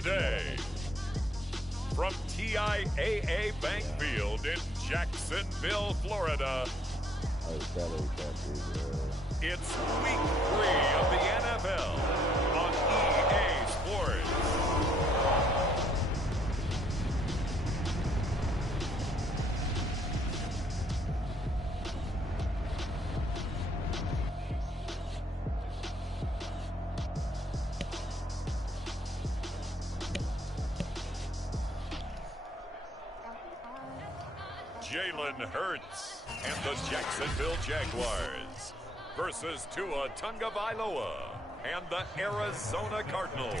today. From TIAA Bank Field in Jacksonville, Florida, it's week 3 of the NFL on EA Sports. Jalen Hurts and the Jacksonville Jaguars versus Tua Tagovailoa and the Arizona Cardinals.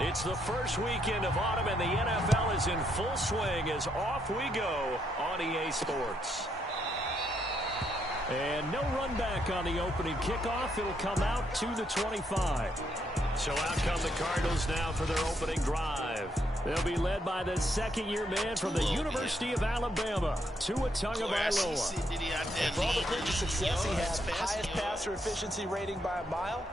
It's the first weekend of autumn, and the NFL is in full swing as off we go on EA Sports. And no run back on the opening kickoff. It'll come out to the 25. So out come the Cardinals now for their opening drive. They'll be led by the second-year man from the University of Alabama, Tua Tagovailoa. For all the previous success he had, highest passer efficiency rating by a mile.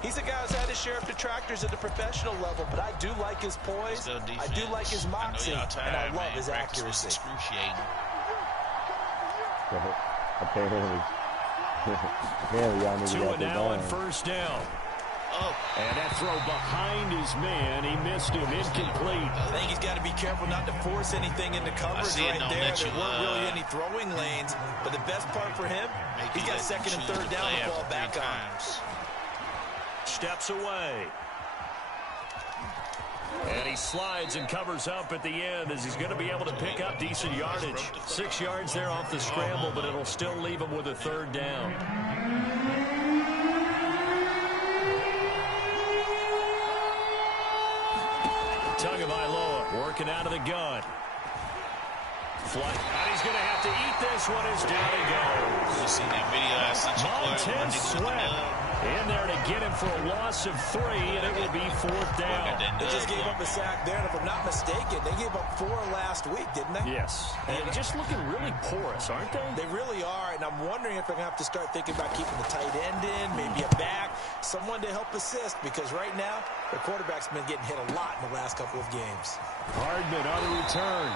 He's a guy who's had his share of detractors at the professional level, but I do like his poise, I do like his moxie, and I love his accuracy. Tua now on first down. And that throw behind his man, he missed him, incomplete. I think he's got to be careful not to force anything into coverage right there. There weren't really any throwing lanes, but the best part for him, he's got second and third down the ball back on. Steps away. And he slides and covers up at the end as he's going to be able to pick up decent yardage. 6 yards there off the scramble, but it'll still leave him with a third down. Tagovailoa working out of the gun. Flight. And he's going to have to eat this one as down he goes. You seen that video? I sent you Montez Sweat in there to get him for a loss of 3, and it will be fourth down. They just gave up a sack there, and if I'm not mistaken, they gave up 4 last week, didn't they? Yes. And just looking really porous, aren't they? They really are, and I'm wondering if they're going to have to start thinking about keeping the tight end in, maybe a back, someone to help assist, because right now, the quarterback's been getting hit a lot in the last couple of games. Hardman on the return.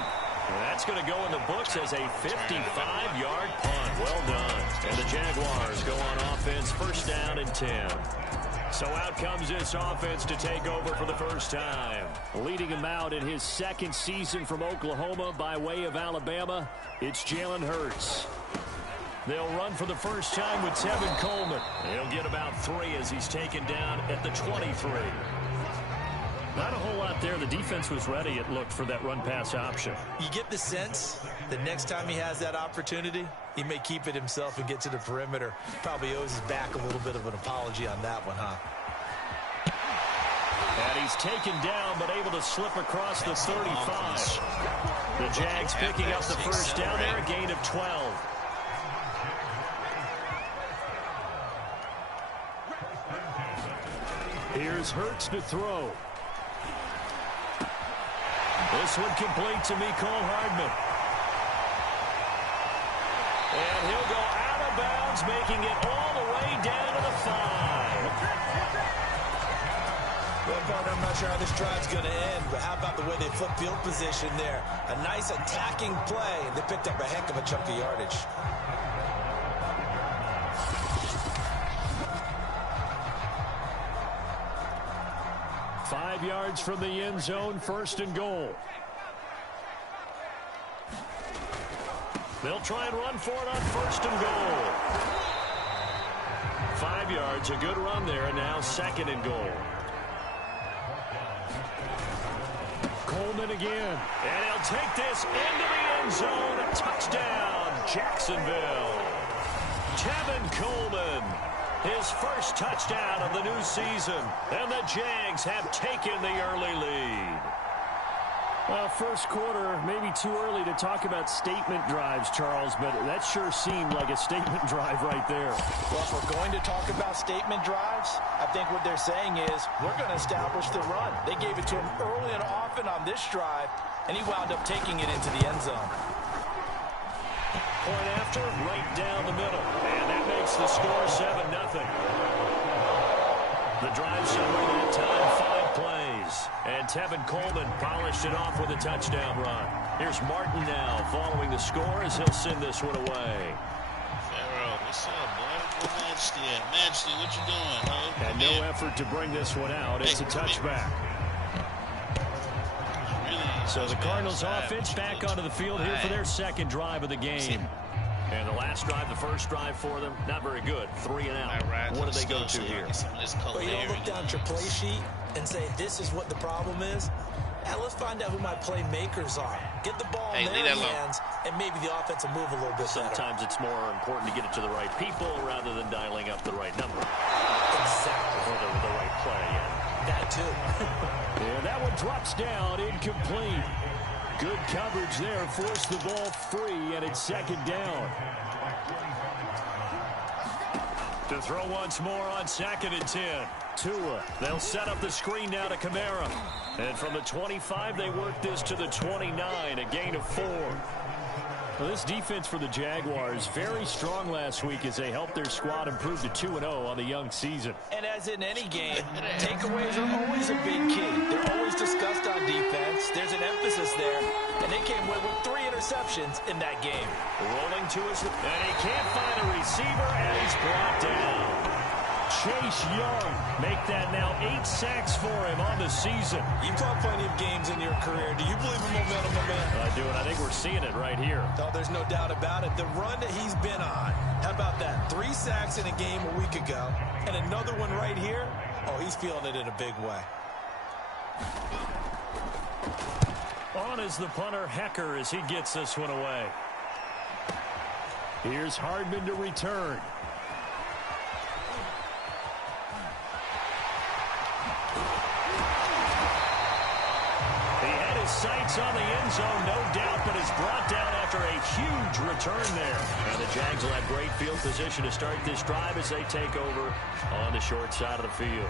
And that's going to go in the books as a 55-yard punt. Well done. And the Jaguars go on offense, first down and 10. So out comes this offense to take over for the first time. Leading him out in his second season from Oklahoma by way of Alabama, it's Jalen Hurts. They'll run for the first time with Tevin Coleman. He'll get about 3 as he's taken down at the 23. Not a whole lot there. The defense was ready, it looked, for that run-pass option. You get the sense that next time he has that opportunity, he may keep it himself and get to the perimeter. Probably owes his back a little bit of an apology on that one, huh? And he's taken down, but able to slip across the 35. The Jags picking up the first down there, a gain of 12. Here's Hurts to throw. This one complete to Mecole Hardman. And he'll go out of bounds, making it all the way down to the 5. Well, partner, I'm not sure how this drive's going to end, but how about the way they flip field position there? A nice attacking play, and they picked up a heck of a chunk of yardage. Five yards from the end zone, first and goal. They'll try and run for it on first and goal. 5 yards, a good run there, and now second and goal. Coleman again, and he'll take this into the end zone. A touchdown, Jacksonville. Tevin Coleman. His first touchdown of the new season. And the Jags have taken the early lead. Well, first quarter, maybe too early to talk about statement drives, Charles, but that sure seemed like a statement drive right there. Well, if we're going to talk about statement drives, I think what they're saying is we're going to establish the run. They gave it to him early and often on this drive, and he wound up taking it into the end zone. Point after, right down the middle. And that makes the score 7-0. The drive summary that time, 5 plays. And Tevin Coleman polished it off with a touchdown run. Here's Martin now following the score as he'll send this one away. Pharaoh, what's up, boy? Where's Majesty at? Majesty, what you doing, huh? And no effort to bring this one out. It's a touchback. So the Cardinals offense back onto the field here for their second drive of the game. And the last drive, the first drive for them, not very good. 3 and out. What do they go to here? Well, you don't look down at your play sheet and say, this is what the problem is. Now let's find out who my playmakers are. Get the ball in their hands, and maybe the offense will move a little bit better. Sometimes it's more important to get it to the right people rather than dialing up the right number. Exactly. Or the right play, yeah. That too. Yeah, that one drops down, incomplete. Good coverage there, forced the ball free, and it's second down. To throw once more on 2nd and 10. Tua, they'll set up the screen now to Kamara. And from the 25, they work this to the 29, a gain of 4. Well, this defense for the Jaguars, very strong last week as they helped their squad improve to 2-0 on the young season. And as in any game, takeaways are always a big key. They're always discussed on defense. There's an emphasis there. And they came away with 3 interceptions in that game. Rolling to his... And he can't find a receiver, and he's brought down. Chase Young make that now 8 sacks for him on the season. You've caught plenty of games in your career. Do you believe in momentum, my man? I do, and I think we're seeing it right here. No, there's no doubt about it. The run that he's been on, how about that? 3 sacks in a game a week ago, and another one right here. Oh, he's feeling it in a big way. On is the punter, Hecker, as he gets this one away. Here's Hardman to return. Sights on the end zone, no doubt, but is brought down after a huge return there. And the Jags will have great field position to start this drive as they take over on the short side of the field.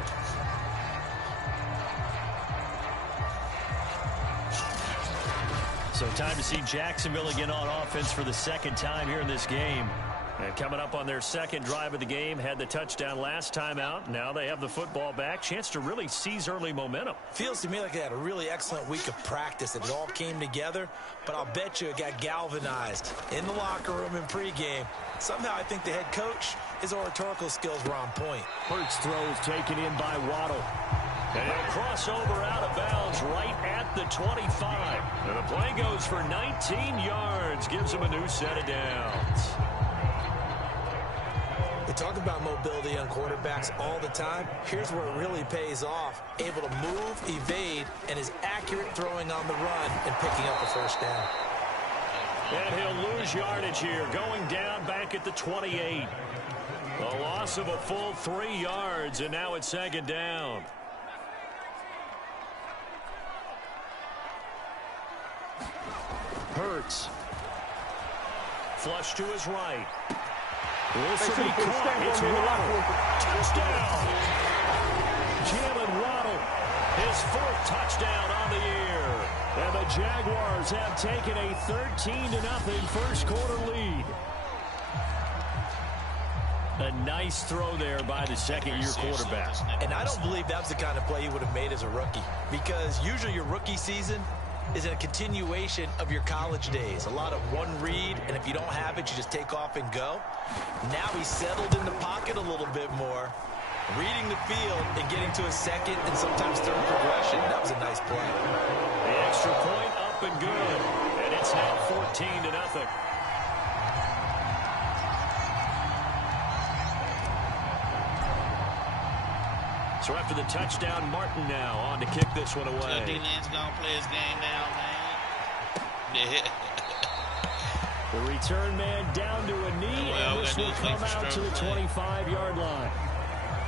So time to see Jacksonville again on offense for the second time here in this game. And coming up on their second drive of the game, had the touchdown last time out. Now they have the football back. Chance to really seize early momentum. Feels to me like they had a really excellent week of practice. It all came together, but I'll bet you it got galvanized in the locker room in pregame. Somehow I think the head coach, his oratorical skills were on point. Hurts throws taken in by Waddle. And he'll cross over out of bounds right at the 25. And the play goes for 19 yards. Gives him a new set of downs. We talk about mobility on quarterbacks all the time. Here's where it really pays off. Able to move, evade, and is accurate throwing on the run and picking up a first down. And he'll lose yardage here, going down back at the 28. A loss of a full 3 yards, and now it's second down. Hurts. Flush to his right. This will be caught. It's Waddle. Touchdown. Jalen Waddle. His 4th touchdown on the year. And the Jaguars have taken a 13-0 first quarter lead. A nice throw there by the second-year quarterback. And I don't believe that's the kind of play he would have made as a rookie. Because usually your rookie season is a continuation of your college days. A lot of one read, and if you don't have it, you just take off and go. Now he's settled in the pocket a little bit more, reading the field and getting to a second and sometimes third progression. That was a nice play. The extra point up and good, and it's now 14-0. So after the touchdown, Martin now on to kick this one away. D-Lane's going to play his game now, man. The return man down to a knee, and this will come out to the 25-yard line.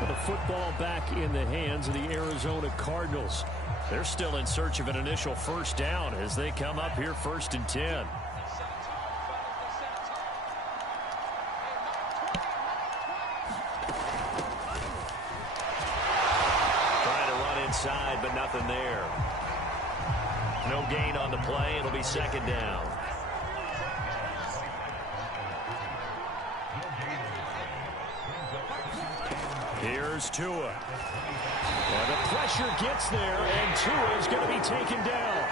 The football back in the hands of the Arizona Cardinals. They're still in search of an initial first down as they come up here 1st and 10. Inside, but nothing there. No gain on the play. It'll be second down. Here's Tua. And the pressure gets there, and Tua is going to be taken down.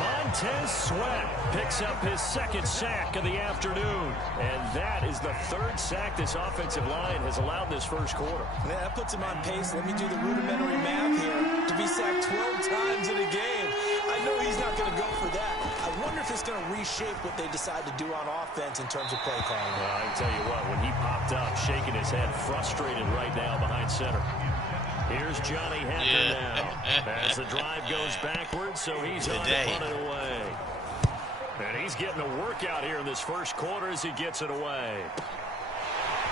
Montez Sweat picks up his second sack of the afternoon. And that is the third sack this offensive line has allowed this first quarter. Yeah, that puts him on pace. Let me do the rudimentary math here. To be sacked 12 times in a game. I know he's not going to go for that. I wonder if it's going to reshape what they decide to do on offense in terms of play calling. Well, I can tell you what, when he popped up, shaking his head, frustrated right now behind center. Here's Johnny Hacker now as the drive goes backwards, so he's on to punt it away. And he's getting a workout here in this first quarter as he gets it away.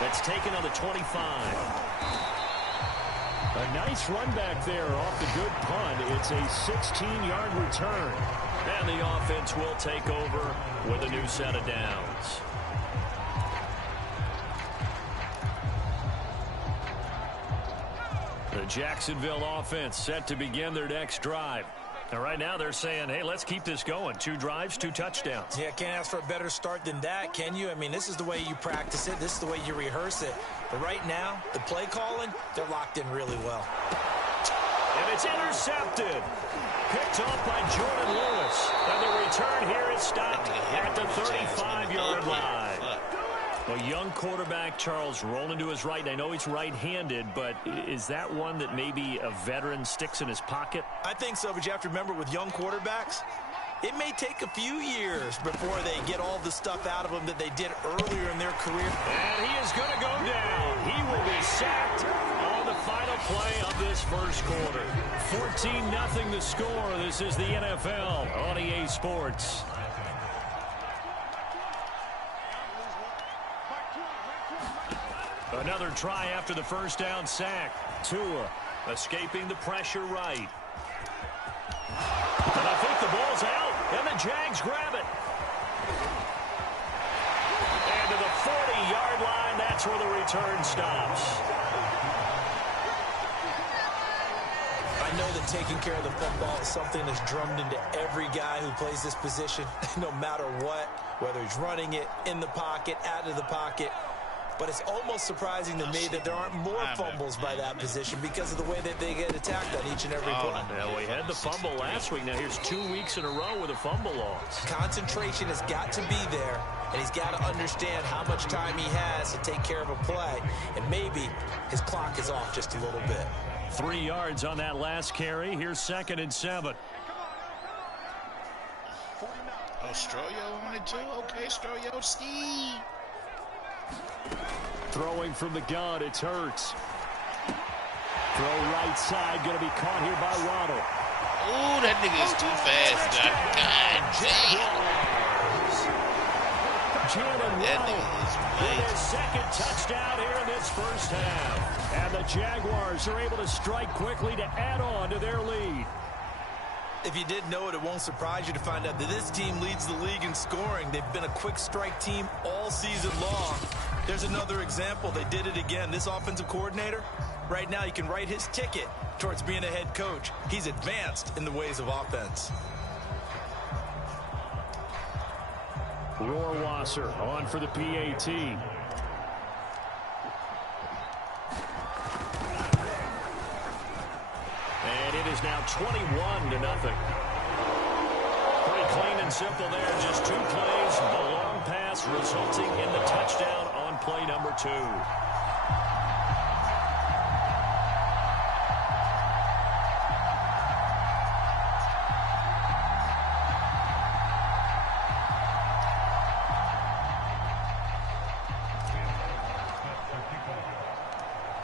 That's taken on the 25. A nice run back there off the good punt. It's a 16-yard return. And the offense will take over with a new set of downs. The Jacksonville offense set to begin their next drive. And right now they're saying, hey, let's keep this going. 2 drives, 2 touchdowns. Yeah, can't ask for a better start than that, can you? I mean, this is the way you practice it. This is the way you rehearse it. But right now, the play calling, they're locked in really well. And it's intercepted. Picked off by Jordan Lewis. And the return here is stopped at the 35-yard line. A young quarterback, Charles, rolling to his right. And I know he's right-handed, but is that one that maybe a veteran sticks in his pocket? I think so, but you have to remember with young quarterbacks, it may take a few years before they get all the stuff out of them that they did earlier in their career. And he is going to go down. He will be sacked on the final play of this first quarter. 14-0 the score. This is the NFL on EA Sports. Another try after the first down sack. Tua escaping the pressure right. And I think the ball's out, and the Jags grab it. And to the 40-yard line, that's where the return stops. I know that taking care of the football is something that's drummed into every guy who plays this position, no matter what, whether he's running it, in the pocket, out of the pocket. But it's almost surprising to me that there aren't more fumbles by that position because of the way that they get attacked on each and every play. Yeah, we had the fumble last week. Now here's 2 weeks in a row with a fumble loss. Concentration has got to be there, and he's got to understand how much time he has to take care of a play. And maybe his clock is off just a little bit. 3 yards on that last carry. Here's 2nd and 7. Oh, Stroyo wanted to? Okay, Stroyo, ski. Throwing from the gun, it's Hurts. Throw right side, going to be caught here by Waddle. Oh, that nigga is too fast, Doc. God damn. That nigga is with his second touchdown here in this first half. And the Jaguars are able to strike quickly to add on to their lead. If you didn't know it, it won't surprise you to find out that this team leads the league in scoring. They've been a quick strike team all season long. There's another example. They did it again. This offensive coordinator, right now you can write his ticket towards being a head coach. He's advanced in the ways of offense. Rohrwasser on for the PAT. And it is now 21-0. Pretty clean and simple there. Just 2 plays. The long pass resulting in the touchdown on play number 2.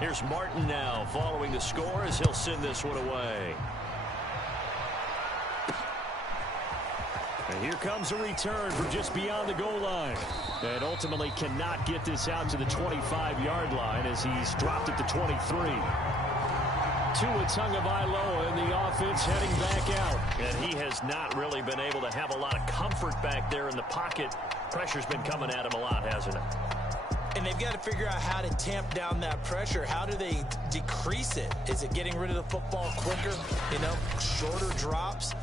Here's Martin now following the score as he'll send this one away. And here comes a return from just beyond the goal line. And ultimately cannot get this out to the 25-yard line as he's dropped at the 23. Tua Tagovailoa in the offense heading back out. And he has not really been able to have a lot of comfort back there in the pocket. Pressure's been coming at him a lot, hasn't it? And they've got to figure out how to tamp down that pressure. How do they decrease it? Is it getting rid of the football quicker? You know, shorter drops?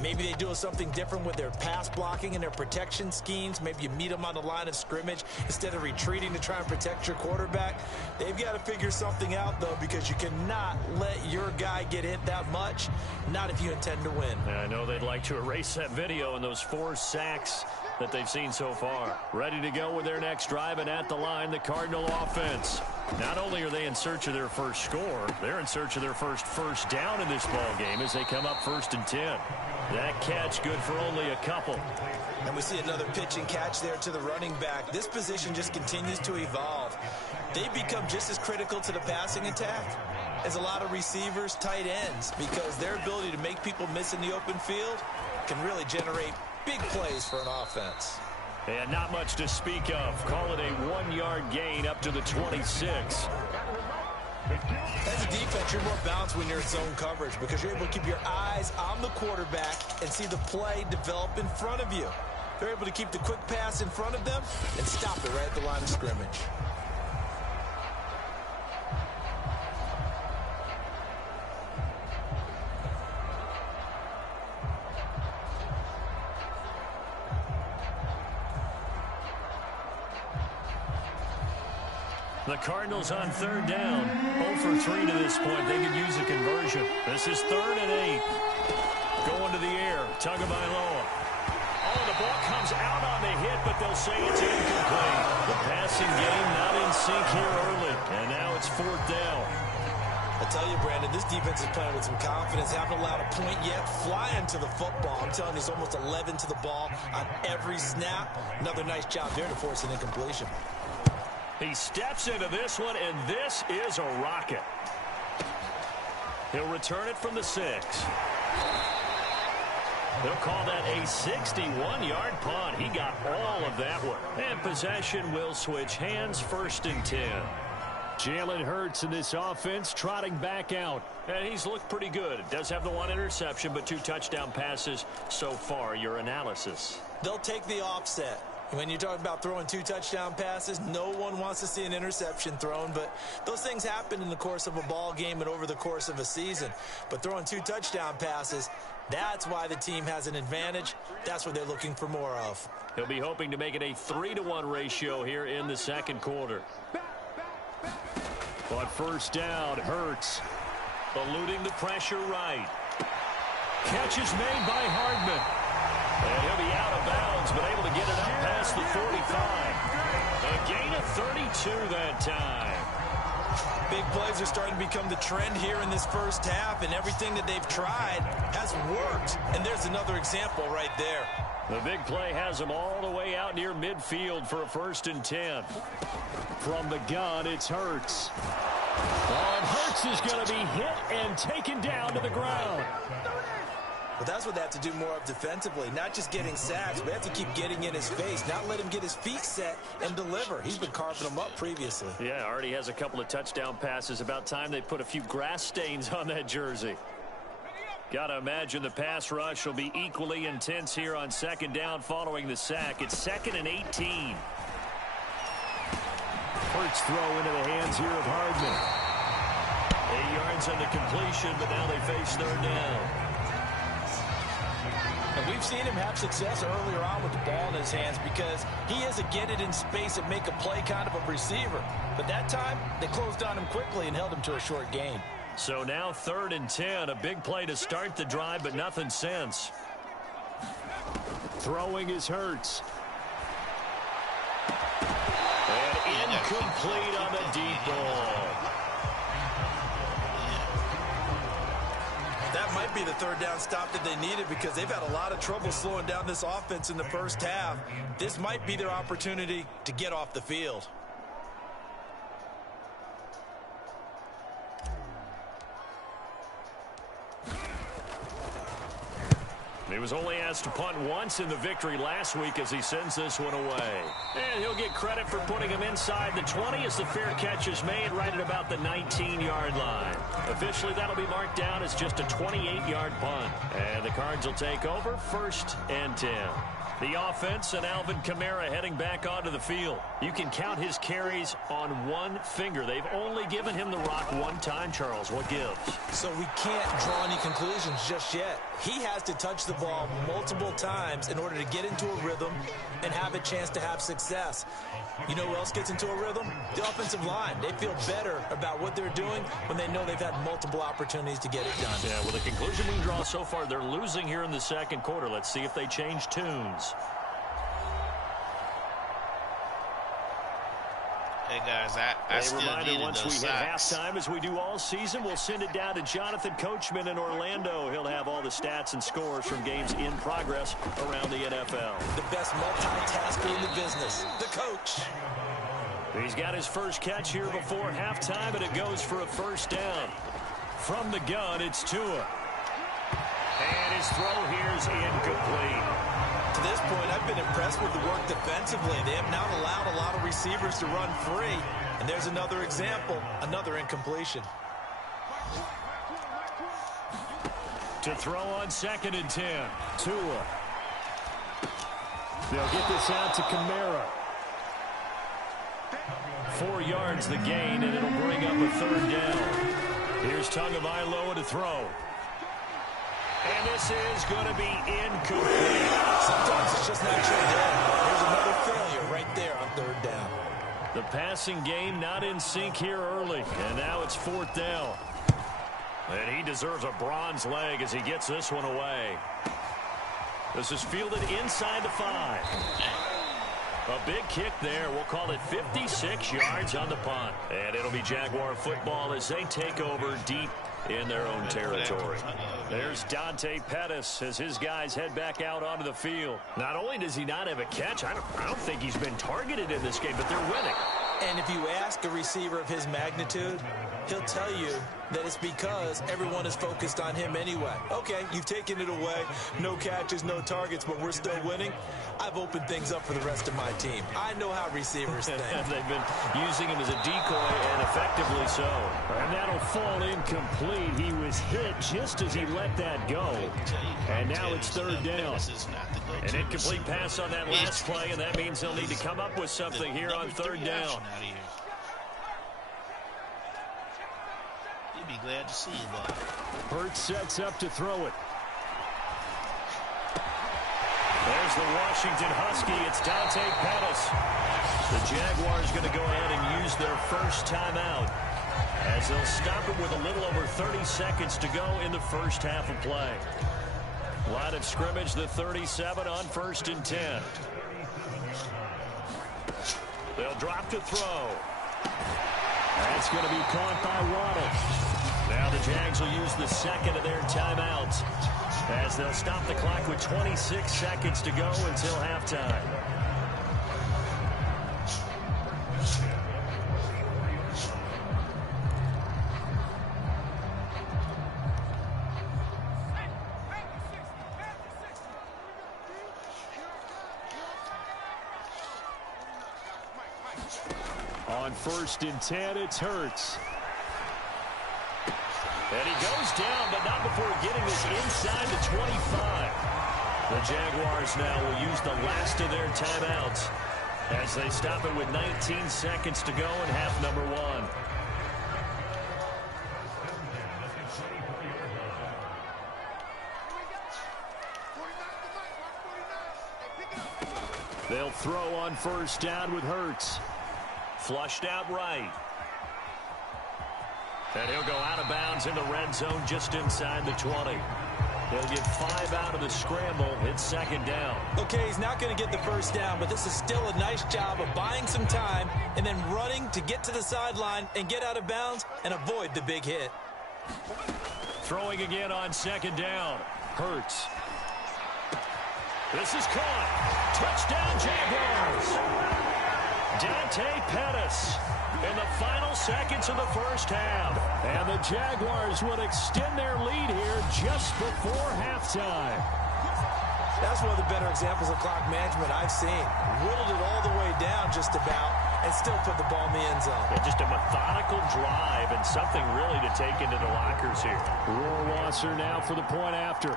Maybe they do something different with their pass blocking and their protection schemes. Maybe you meet them on the line of scrimmage instead of retreating to try and protect your quarterback. They've got to figure something out, though, because you cannot let your guy get hit that much, not if you intend to win. Yeah, I know they'd like to erase that video and those 4 sacks that they've seen so far. Ready to go with their next drive, and at the line, the Cardinal offense. Not only are they in search of their first score, they're in search of their first down in this ball game as they come up 1st and 10. That catch good for only a couple. And we see another pitch and catch there to the running back. This position just continues to evolve. They become just as critical to the passing attack as a lot of receivers, tight ends, because their ability to make people miss in the open field can really generate big plays for an offense. And not much to speak of. Call it a 1-yard gain up to the 26. As a defense, you're more balanced when you're in zone coverage because you're able to keep your eyes on the quarterback and see the play develop in front of you. They're able to keep the quick pass in front of them and stop it right at the line of scrimmage. The Cardinals on 3rd down. 0 for 3 to this point. They could use a conversion. This is 3rd and 8. Going to the air. Tagovailoa. Oh, the ball comes out on the hit, but they'll say it's incomplete. The passing game not in sync here early. And now it's 4th down. I tell you, Brandon, this defense is playing with some confidence. Haven't allowed a point yet. Flying to the football. I'm telling you, it's almost 11 to the ball on every snap. Another nice job there to force an incompletion. He steps into this one, and this is a rocket. He'll return it from the 6. They'll call that a 61-yard punt. He got all of that one. And possession will switch hands, 1st and 10. Jalen Hurts in this offense trotting back out. And he's looked pretty good. Does have the 1 interception, but 2 touchdown passes so far. Your analysis? They'll take the offset. When you're talking about throwing 2 touchdown passes, no one wants to see an interception thrown, but those things happen in the course of a ball game and over the course of a season. But throwing 2 touchdown passes, that's why the team has an advantage. That's what they're looking for more of. He'll be hoping to make it a 3-to-1 ratio here in the 2nd quarter. But 1st down, Hurts eluding the pressure right. Catch is made by Hardman. And he'll be out of bounds, but able to get it up past the 45. A gain of 32 that time. Big plays are starting to become the trend here in this first half, and everything that they've tried has worked. And there's another example right there. The big play has them all the way out near midfield for a 1st and 10. From the gun, it's Hurts. And Hurts is going to be hit and taken down to the ground. But that's what they have to do more of defensively, not just getting sacks, but they have to keep getting in his face, not let him get his feet set and deliver. He's been carving them up previously. Yeah, already has a couple of touchdown passes. About time they put a few grass stains on that jersey. Got to imagine the pass rush will be equally intense here on 2nd down following the sack. It's 2nd and 18. Hurts throw into the hands here of Hardman. 8 yards on the completion, but now they face 3rd down. And we've seen him have success earlier on with the ball in his hands because he is a get it in space and make a play kind of a receiver. But that time, they closed on him quickly and held him to a short gain. So now 3rd and 10, a big play to start the drive, but nothing since. Throwing is Hurts. And incomplete on the deep ball. That might be the 3rd down stop that they needed because they've had a lot of trouble slowing down this offense in the first half. This might be their opportunity to get off the field. He was only asked to punt once in the victory last week as he sends this one away. And he'll get credit for putting him inside the 20 as the fair catch is made right at about the 19-yard line. Officially, that'll be marked down as just a 28-yard punt. And the Cards will take over 1st and 10. The offense and Alvin Kamara heading back onto the field. You can count his carries on one finger. They've only given him the rock one time, Charles. What gives? So we can't draw any conclusions just yet. He has to touch the ball multiple times in order to get into a rhythm and have a chance to have success. You know who else gets into a rhythm? The offensive line. They feel better about what they're doing when they know they've had multiple opportunities to get it done. Yeah, well, the conclusion we draw so far, they're losing here in the second quarter. Let's see if they change tunes. Hey, guys, I still needed once those we hit socks. halftime, as we do all season, we'll send it down to Jonathan Coachman in Orlando. He'll have all the stats and scores from games in progress around the NFL. The best multitasker in the business, the coach. He's got his first catch here before halftime, and it goes for a first down. From the gun, it's Tua. And his throw here is incomplete. To this point, I've been impressed with the work defensively. They have not allowed a lot of receivers to run free. And there's another example, another incompletion. To throw on 2nd and 10. Tua. They'll get this out to Kamara. 4 yards the gain, and it'll bring up a third down. Here's Tagovailoa to throw. And this is going to be incomplete. Sometimes it's just not your day. There's another failure right there on 3rd down. The passing game not in sync here early, and now it's 4th down. And he deserves a bronze leg as he gets this one away. This is fielded inside the 5. A big kick there. We'll call it 56 yards on the punt. And it'll be Jaguar football as they take over deep in their own territory. There's Dante Pettis as his guys head back out onto the field. Not only does he not have a catch, I don't think he's been targeted in this game, but they're winning. And if you ask a receiver of his magnitude, he'll tell you that it's because everyone is focused on him anyway. Okay, you've taken it away. No catches, no targets, but we're still winning. I've opened things up for the rest of my team. I know how receivers think. They've been using him as a decoy, and effectively so. And that'll fall incomplete. He was hit just as he let that go. And now it's 3rd down. An incomplete pass on that last play, and that means they'll need to come up with something here on 3rd down. You'd be glad to see that. Hurts sets up to throw it. There's the Washington Husky. It's Dante Pettis. The Jaguars going to go ahead and use their first timeout as they'll stop it with a little over 30 seconds to go in the first half of play. Line of scrimmage, the 37 on 1st and 10. They'll drop to throw. That's going to be caught by Waddle. Now the Jags will use the second of their timeouts as they'll stop the clock with 26 seconds to go until halftime. On 1st and 10, it's Hurts. And he goes down, but not before getting this inside the 25. The Jaguars now will use the last of their timeouts as they stop it with 19 seconds to go in half number 1. They'll throw on 1st down with Hurts. Flushed out right. And he'll go out of bounds in the red zone just inside the 20. He'll get 5 out of the scramble. It's 2nd down. Okay, he's not going to get the first down, but this is still a nice job of buying some time and then running to get to the sideline and get out of bounds and avoid the big hit. Throwing again on 2nd down. Hurts. This is caught. Touchdown, Jaguars. Dante Pettis in the final seconds of the first half. And the Jaguars would extend their lead here just before halftime. That's one of the better examples of clock management I've seen. Whittled it all the way down just about and still put the ball in the end zone. Yeah, just a methodical drive and something really to take into the lockers here. Rohrwasser now for the point after.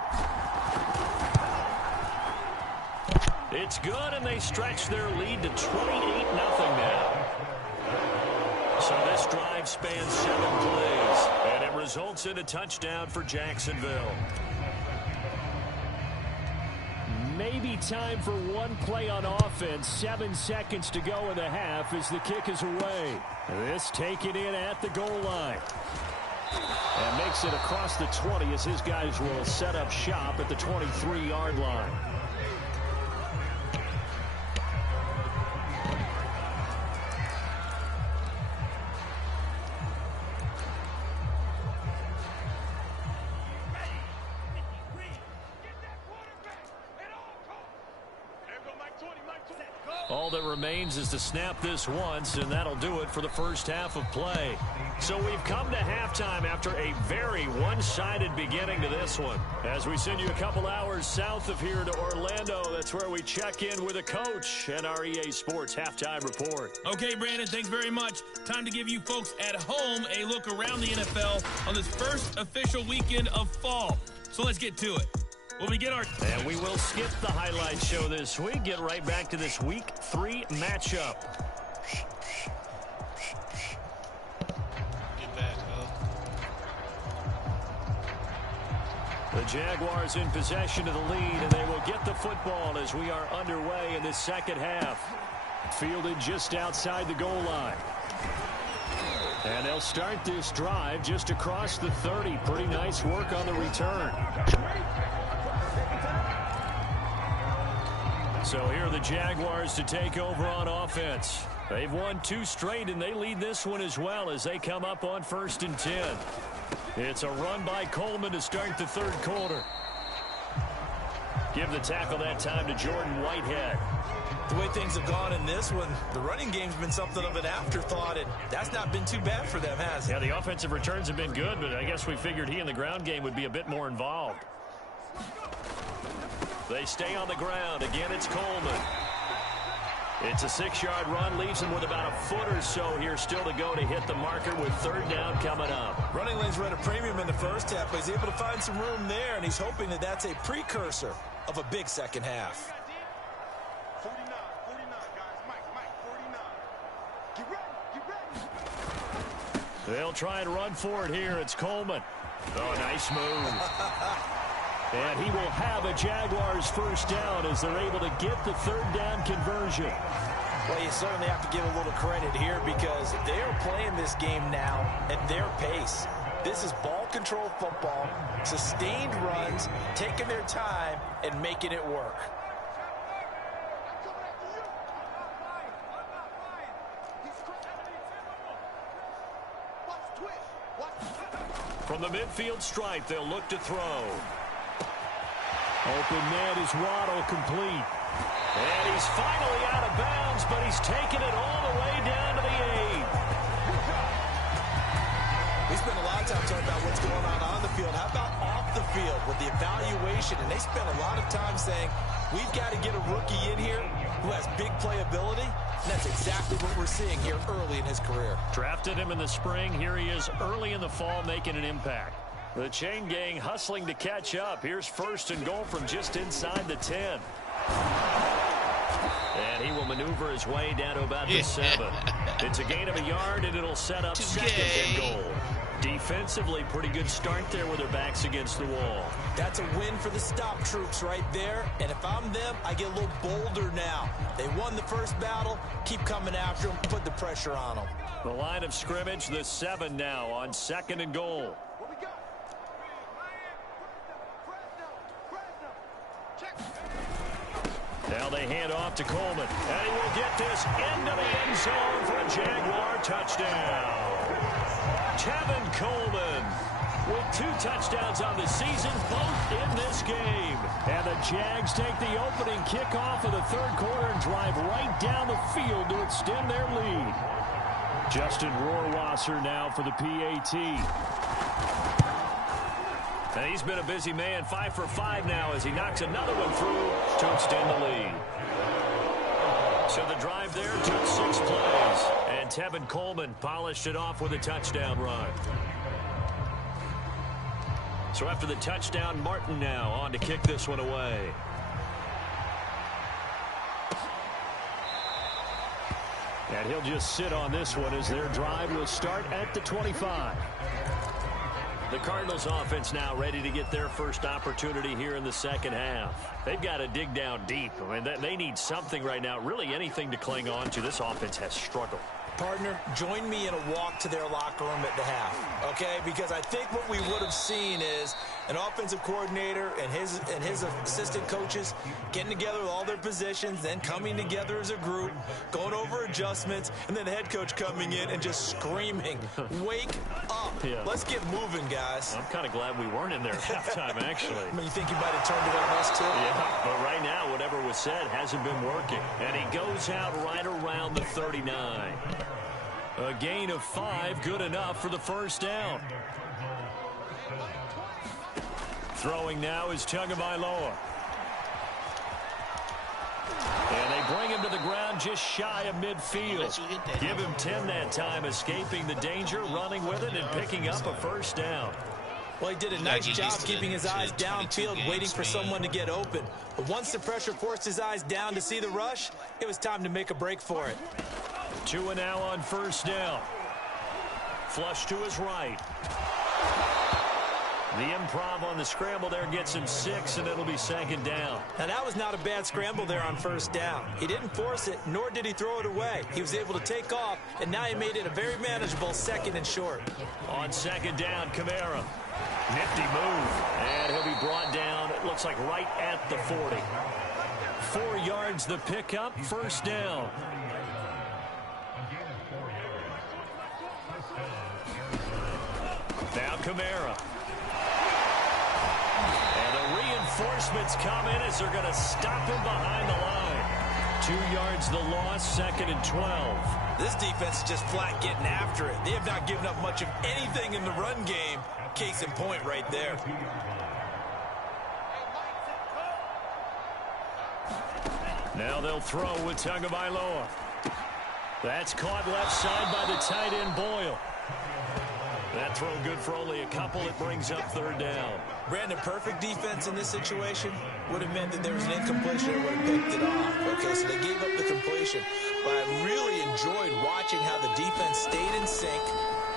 It's good, and they stretch their lead to 28-0 now. So this drive spans 7 plays, and it results in a touchdown for Jacksonville. Maybe time for one play on offense. 7 seconds to go in the half as the kick is away. This taken in at the goal line. And makes it across the 20 as his guys will set up shop at the 23-yard line. All that remains is to snap this once, and that'll do it for the first half of play. So we've come to halftime after a very one-sided beginning to this one. As we send you a couple hours south of here to Orlando, that's where we check in with a coach and our EA Sports Halftime Report. Okay, Brandon, thanks very much. Time to give you folks at home a look around the NFL on this first official weekend of fall. So let's get to it. We'll begin our... And we will skip the highlight show this week. Get right back to this Week 3 matchup. Get back, The Jaguars in possession of the lead, and they will get the football as we are underway in this second half. Fielded just outside the goal line. And they'll start this drive just across the 30. Pretty nice work on the return. So here are the Jaguars to take over on offense. They've won 2 straight, and they lead this one as well as they come up on 1st and 10. It's a run by Coleman to start the third quarter. Give the tackle that time to Jordan Whitehead. The way things have gone in this one, the running game's been something of an afterthought, and that's not been too bad for them, has it? Yeah, the offensive returns have been good, but I guess we figured he in the ground game would be a bit more involved. They stay on the ground. Again, it's Coleman. It's a 6-yard run, leaves him with about a foot or so here still to go to hit the marker with 3rd down coming up. Running lanes were at a premium in the first half, but he's able to find some room there, and he's hoping that that's a precursor of a big second half. 49, guys. Mike, 49. Get ready. They'll try and run for it here. It's Coleman. Oh, nice move. And he will have a Jaguars first down as they're able to get the 3rd down conversion. Well, you certainly have to give a little credit here because they are playing this game now at their pace. This is ball control football, sustained runs, taking their time, and making it work. From the midfield stripe, they'll look to throw. Open man is Waddle, complete. And he's finally out of bounds, but he's taken it all the way down to the 8. We spend a lot of time talking about what's going on the field. How about off the field with the evaluation? And they spend a lot of time saying, we've got to get a rookie in here who has big playability. And that's exactly what we're seeing here early in his career. Drafted him in the spring. Here he is early in the fall making an impact. The chain gang hustling to catch up. Here's 1st and goal from just inside the 10. And he will maneuver his way down to about the 7. It's a gain of a yard, and it'll set up 2nd and goal. Defensively, pretty good start there with their backs against the wall. That's a win for the stop troops right there. And if I'm them, I get a little bolder now. They won the first battle. Keep coming after them. Put the pressure on them. The line of scrimmage, the 7 now on 2nd and goal. Now they hand off to Coleman. And he will get this into the end zone for a Jaguar touchdown. Tevin Coleman with 2 touchdowns on the season, both in this game. And the Jags take the opening kickoff of the 3rd quarter and drive right down the field to extend their lead. Justin Rohrwasser now for the PAT. And he's been a busy man, 5 for 5 now as he knocks another one through to extend the lead. So the drive there took 6 plays, and Tevin Coleman polished it off with a touchdown run. So after the touchdown, Martin now on to kick this one away. And he'll just sit on this one as their drive will start at the 25. The Cardinals offense now ready to get their first opportunity here in the second half. They've got to dig down deep. I mean, they need something right now, really anything to cling on to. This offense has struggled. Partner, join me in a walk to their locker room at the half, okay? Because I think what we would have seen is an offensive coordinator and his assistant coaches getting together with all their positions, then coming together as a group, going over adjustments, and then the head coach coming in and just screaming, wake up. Yeah. Let's get moving, guys. I'm kind of glad we weren't in there at halftime, actually. I mean, you think you might have turned it on us, too? Yeah, but right now, whatever was said hasn't been working. And he goes out right around the 39. A gain of 5, good enough for the first down. Throwing now is Tagovailoa. And they bring him to the ground just shy of midfield. Give him 10 that time, escaping the danger, running with it, and picking up a first down. Well, he did a nice job keeping his eyes downfield, waiting for someone to get open. But once the pressure forced his eyes down to see the rush, it was time to make a break for it. 2 and now on first down. Flush to his right. The improv on the scramble there gets him 6, and it'll be second down. Now, that was not a bad scramble there on first down. He didn't force it, nor did he throw it away. He was able to take off, and now he made it a very manageable 2nd and short. On second down, Kamara. Nifty move, and he'll be brought down, it looks like right at the 40. 4 yards the pickup, first down. Now Kamara. And the reinforcements come in as they're going to stop him behind the line. 2 yards the loss, 2nd and 12. This defense is just flat getting after it. They have not given up much of anything in the run game. Case in point right there. Now they'll throw with Tagovailoa. That's caught left side by the tight end Boyle. That throw good for only a couple. It brings up third down. Brandon, perfect defense in this situation would have meant that there was an incompletion and would have picked it off. Okay, so they gave up the completion. But I really enjoyed watching how the defense stayed in sync,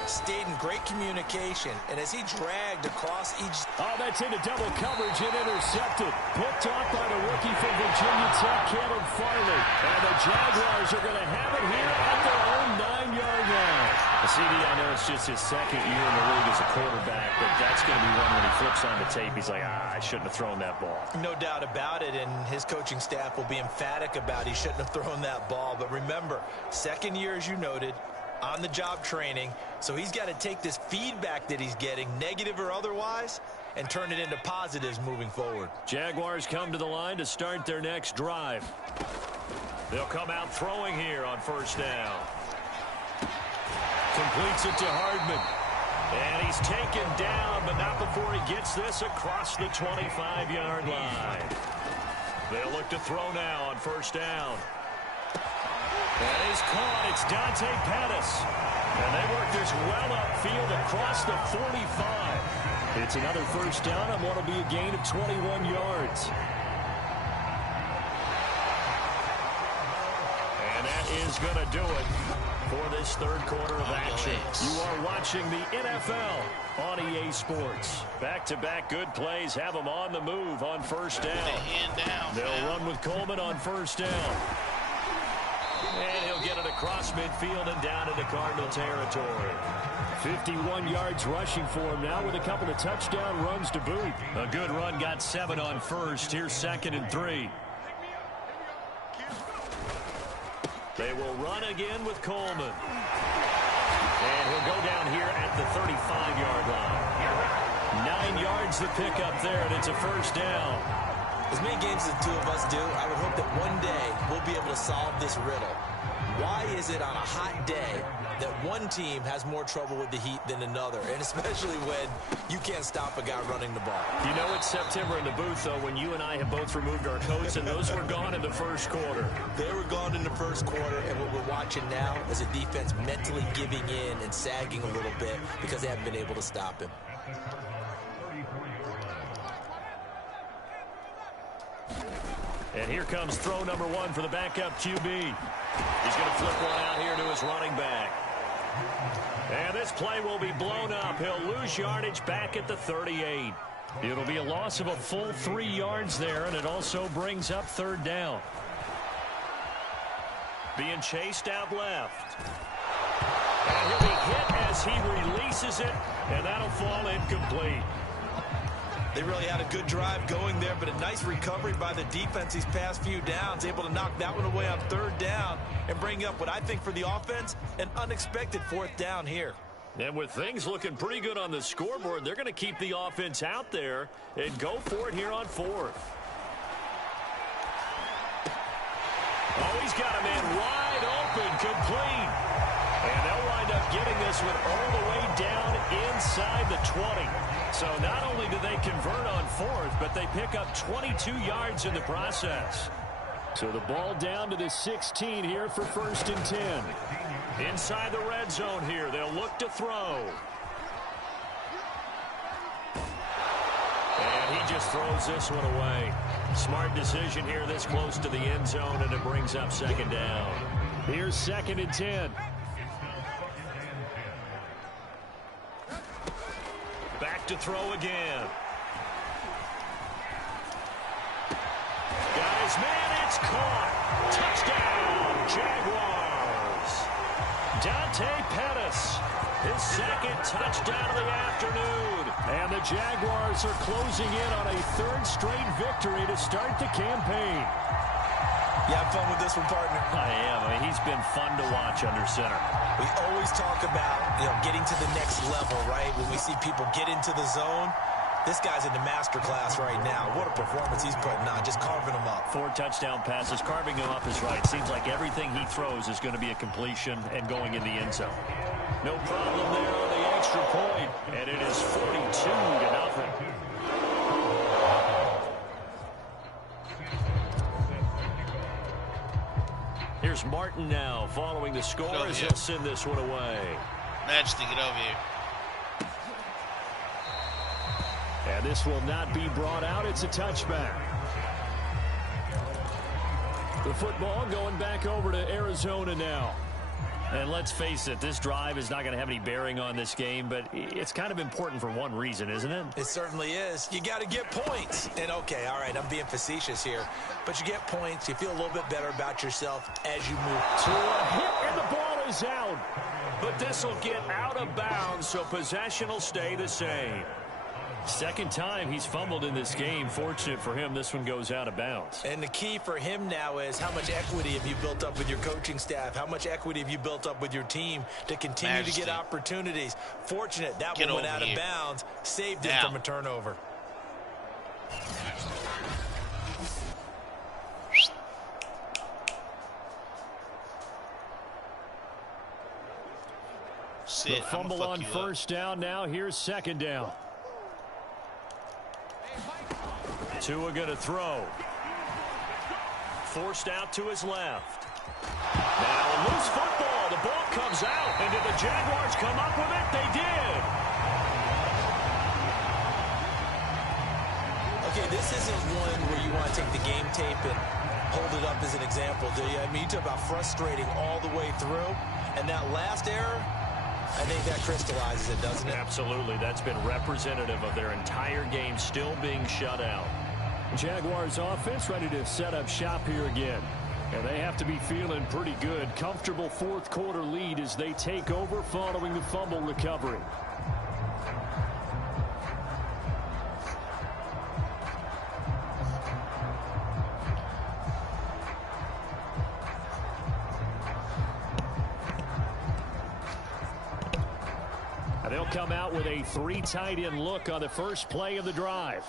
stayed in great communication, and as he dragged across each... Oh, that's into double coverage and intercepted. Picked off by the rookie from Virginia Tech, Caleb Farley. And the Jaguars are going to have it here at their own 9-yard line. CD, I know it's just his 2nd year in the league as a quarterback, but that's going to be one when he flips on the tape. He's like, I shouldn't have thrown that ball. No doubt about it, and his coaching staff will be emphatic about he shouldn't have thrown that ball. But remember, 2nd year, as you noted, on-the-job training, so he's got to take this feedback that he's getting, negative or otherwise, and turn it into positives moving forward. Jaguars come to the line to start their next drive. They'll come out throwing here on first down. Completes it to Hardman. And he's taken down, but not before he gets this across the 25-yard line. They'll look to throw now on first down. That is caught. It's Dante Pettis. And they work this well upfield across the 45. It's another first down on what will be a gain of 21 yards. And that is going to do it for this third quarter of action. You are watching the NFL on EA Sports. Back-to-back good plays have them on the move on first down. They'll run with Coleman on first down. And he'll get it across midfield and down into Cardinal territory. 51 yards rushing for him now with a couple of touchdown runs to boot. A good run, got 7 on first. Here's 2nd and 3. They will run again with Coleman. And he'll go down here at the 35-yard line. 9 yards the pickup there, and it's a first down. As many games as the two of us do, I would hope that one day we'll be able to solve this riddle. Why is it on a hot day that one team has more trouble with the heat than another, and especially when you can't stop a guy running the ball? You know it's September in the booth, though, when you and I have both removed our coats, and those were gone in the first quarter. They were gone in the first quarter, and what we're watching now is a defense mentally giving in and sagging a little bit because they haven't been able to stop him. And here comes throw number 1 for the backup QB. He's going to flip one out here to his running back. And this play will be blown up. He'll lose yardage back at the 38. It'll be a loss of a full 3 yards there, and it also brings up 3rd down. Being chased out left. And he'll be hit as he releases it, and that'll fall incomplete. They really had a good drive going there, but a nice recovery by the defense these past few downs, able to knock that one away on 3rd down and bring up what I think for the offense, an unexpected 4th down here. And with things looking pretty good on the scoreboard, they're going to keep the offense out there and go for it here on 4th. Oh, he's got a man wide open, complete. And they'll wind up getting this one all the way down inside the 20. So not only do they convert on 4th, but they pick up 22 yards in the process. So the ball down to the 16 here for 1st and 10. Inside the red zone here, they'll look to throw. And he just throws this one away. Smart decision here this close to the end zone, and it brings up 2nd down. Here's 2nd and 10. Back to throw again. Guys, man, it's caught. Touchdown, Jaguars. Dante Pettis, his 2nd touchdown of the afternoon. And the Jaguars are closing in on a 3rd straight victory to start the campaign. You have fun with this one, partner? I am. I mean, he's been fun to watch under center. We always talk about, getting to the next level, right? When we see people get into the zone, this guy's in the master class right now. What a performance he's putting on, just carving them up. 4 touchdown passes, carving him up is right. Seems like everything he throws is going to be a completion and going in the end zone. No problem there on the extra point, and it is 42-0. Here's Martin now following the score as he'll send this one away. Majesty, get over here. And this will not be brought out. It's a touchback. The football going back over to Arizona now. And let's face it, this drive is not going to have any bearing on this game, but it's kind of important for one reason, isn't it? It certainly is. You got to get points. And, okay, all right, I'm being facetious here. But you get points. You feel a little bit better about yourself as you move. To a hit, and the ball is out. But this will get out of bounds, so possession will stay the same. 2nd time he's fumbled in this game. Fortunate for him, this one goes out of bounds. And the key for him now is how much equity have you built up with your coaching staff? How much equity have you built up with your team to continue to get opportunities? Fortunate that one went out of bounds, saved it from a turnover. The fumble on 1st down now. Here's 2nd down. Tua going to throw. Forced out to his left. Now a loose football. The ball comes out. And did the Jaguars come up with it? They did. Okay, this isn't one where you want to take the game tape and hold it up as an example, do you? I mean, you talk about frustrating all the way through. And that last error, I think that crystallizes it, doesn't it? Absolutely. That's been representative of their entire game still being shut out. Jaguars offense ready to set up shop here again. And they have to be feeling pretty good. Comfortable 4th quarter lead as they take over following the fumble recovery. They'll come out with a 3 tight end look on the first play of the drive.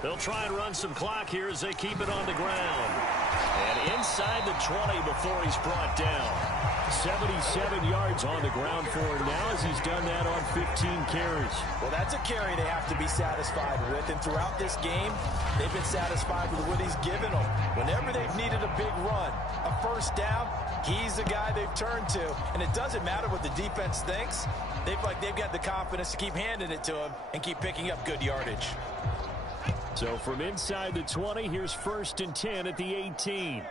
They'll try and run some clock here as they keep it on the ground. And inside the 20 before he's brought down. 77 yards on the ground for him now as he's done that on 15 carries. Well, that's a carry they have to be satisfied with. And throughout this game, they've been satisfied with what he's given them. Whenever they've needed a big run, a 1st down, he's the guy they've turned to. And it doesn't matter what the defense thinks. They've got the confidence to keep handing it to him and keep picking up good yardage. So from inside the 20, here's 1st and 10 at the 18.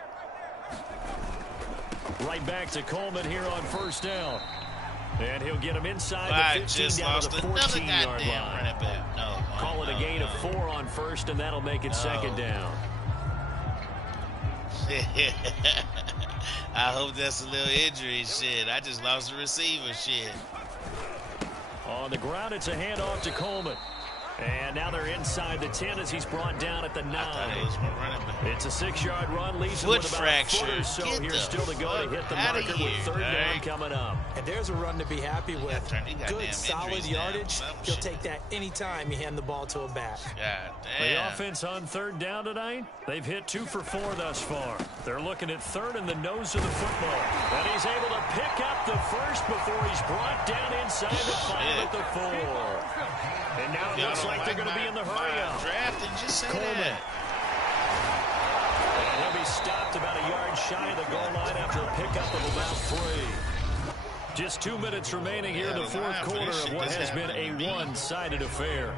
Right back to Coleman here on 1st down. And he'll get him inside the 15 down to the 14-yard line. Call it a gain of 4 on 1st, and that'll make it 2nd down. I hope that's a little injury shit. I just lost the receiver shit. On the ground, it's a handoff to Coleman. And now they're inside the 10 as he's brought down at the 9. It's a 6-yard run. Leaves him with about a foot or so here still to go to hit the marker with 3rd down coming up. And there's a run to be happy with. Good, solid yardage. He'll take that anytime you hand the ball to a back. The offense on 3rd down tonight, they've hit 2 for 4 thus far. They're looking at 3rd in the nose of the football. And he's able to pick up the 1st before he's brought down inside the 5 at the 4. And now it looks like they're going to be in the hurry-up. Draft and just say Coleman. that. And he'll be stopped about a yard shy of the goal line after a pickup of about 3. Just 2 minutes remaining here in the 4th quarter of what has been a one-sided affair.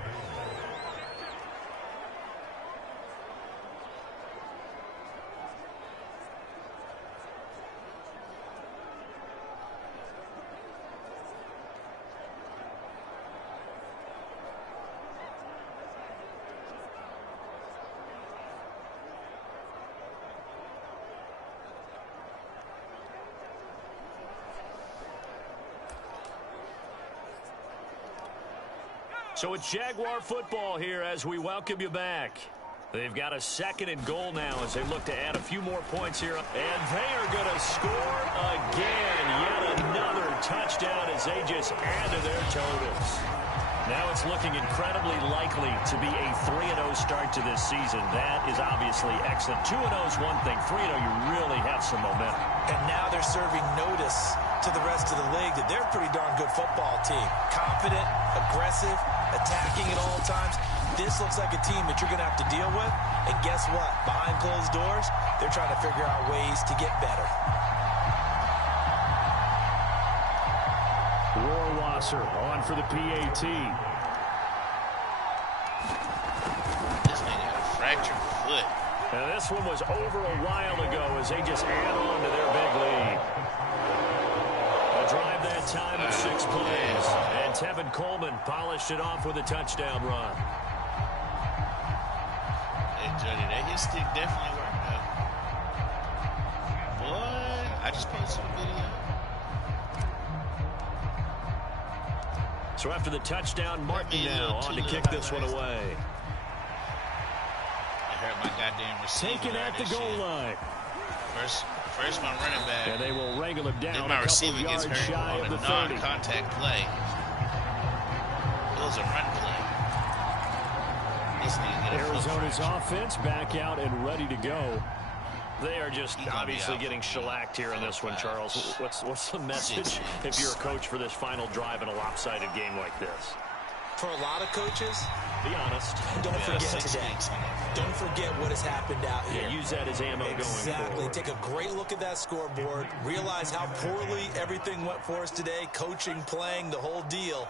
So it's Jaguar football here as we welcome you back. They've got a 2nd and goal now as they look to add a few more points here. And they are going to score again. Yet another touchdown as they just add to their totals. Now it's looking incredibly likely to be a 3-0 start to this season. That is obviously excellent. 2-0 is one thing. 3-0, you really have some momentum. And now they're serving notice to the rest of the league that they're a pretty darn good football team. Confident, aggressive, attacking at all times. This looks like a team that you're going to have to deal with. And guess what? Behind closed doors, they're trying to figure out ways to get better. Rohrwasser on for the PAT. This thing got a fractured foot. Now this one was over a while ago as they just add on to their big lead. A drive that time of 6 plays. And Tevin Coleman polished it off with a touchdown run. Hey, Jody, that hit stick definitely worked out. Boy, I just posted a video. So after the touchdown, Martin now on to kick this one away. I heard my goddamn receiver. Taken at the goal line. First my running back. And they will wrangle him down my a couple receiver yards gets hurt shy on of a the 30. non-contact play. It was a run play. This nigga get a Arizona's offense back out and ready to go. They are just obviously getting shellacked here in this one, Charles. What's the message if you're a coach for this final drive in a lopsided game like this? For a lot of coaches, be honest. Don't forget today. Don't forget what has happened out here. Yeah, use that as ammo going forward. Take a great look at that scoreboard. Realize how poorly everything went for us today. Coaching, playing, the whole deal.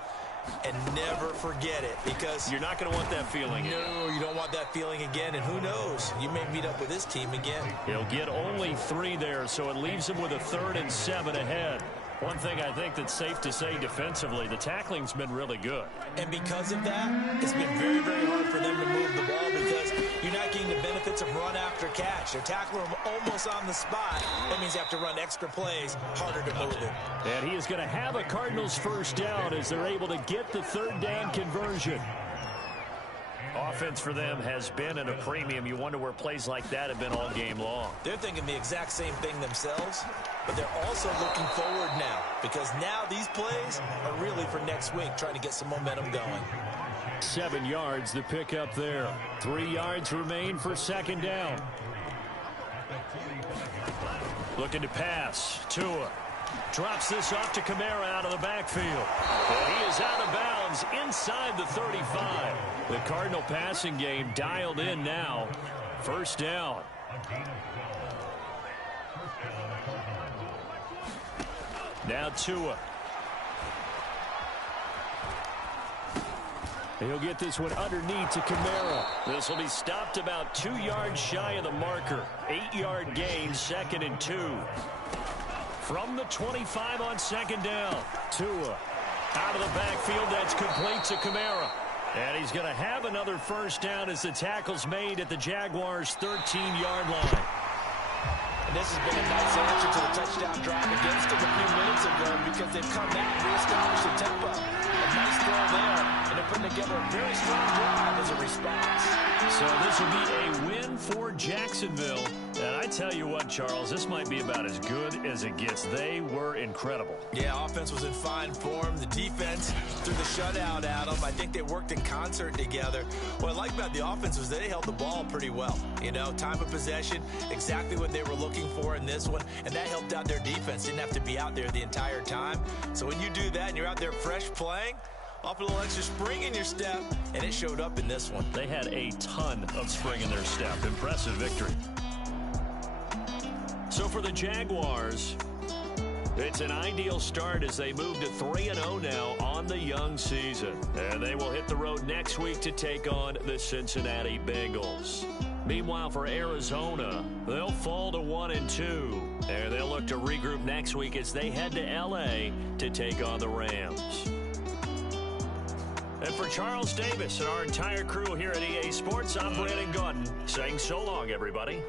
And never forget it, because you're not going to want that feeling again. No, you don't want that feeling again. And who knows? You may meet up with this team again. He'll get only 3 there, so it leaves him with a 3rd and 7 ahead. One thing I think that's safe to say defensively, the tackling's been really good. And because of that, it's been very, very hard for them to move the ball because you're not getting the benefits of run after catch. They're tackling them almost on the spot. That means you have to run extra plays, harder to move it. And he is going to have a Cardinals 1st down as they're able to get the 3rd down conversion. Offense for them has been at a premium. You wonder where plays like that have been all game long. They're thinking the exact same thing themselves, but they're also looking forward now because now these plays are really for next week, trying to get some momentum going. 7 yards the pick up there. 3 yards remain for 2nd down. Looking to pass. Tua drops this off to Kamara out of the backfield. And he is out of bounds inside the 35. The Cardinal passing game dialed in now. 1st down. Now Tua. He'll get this one underneath to Kamara. This will be stopped about 2 yards shy of the marker. 8-yard gain, 2nd and 2. From the 25 on 2nd down. Tua out of the backfield. That's complete to Kamara. And he's going to have another first down as the tackle's made at the Jaguars' 13-yard line. And this has been a nice answer to the touchdown drive against them a few minutes ago because they've come back and reestablished the tempo. A nice throw there, and they're putting together a very strong drive as a response. So this will be a win for Jacksonville. And I tell you what, Charles, this might be about as good as it gets. They were incredible. Yeah, offense was in fine form. The defense threw the shutout at them. I think they worked in concert together. What I like about the offense was they held the ball pretty well. You know, time of possession, exactly what they were looking for in this one, and that helped out their defense. Didn't have to be out there the entire time. So when you do that and you're out there fresh playing, off a little extra spring in your step, and it showed up in this one. They had a ton of spring in their step. Impressive victory. So for the Jaguars, it's an ideal start as they move to 3-0 now on the young season. And they will hit the road next week to take on the Cincinnati Bengals. Meanwhile, for Arizona, they'll fall to 1-2. And they'll look to regroup next week as they head to L.A. to take on the Rams. And for Charles Davis and our entire crew here at EA Sports, I'm Brandon Gaudin saying so long, everybody.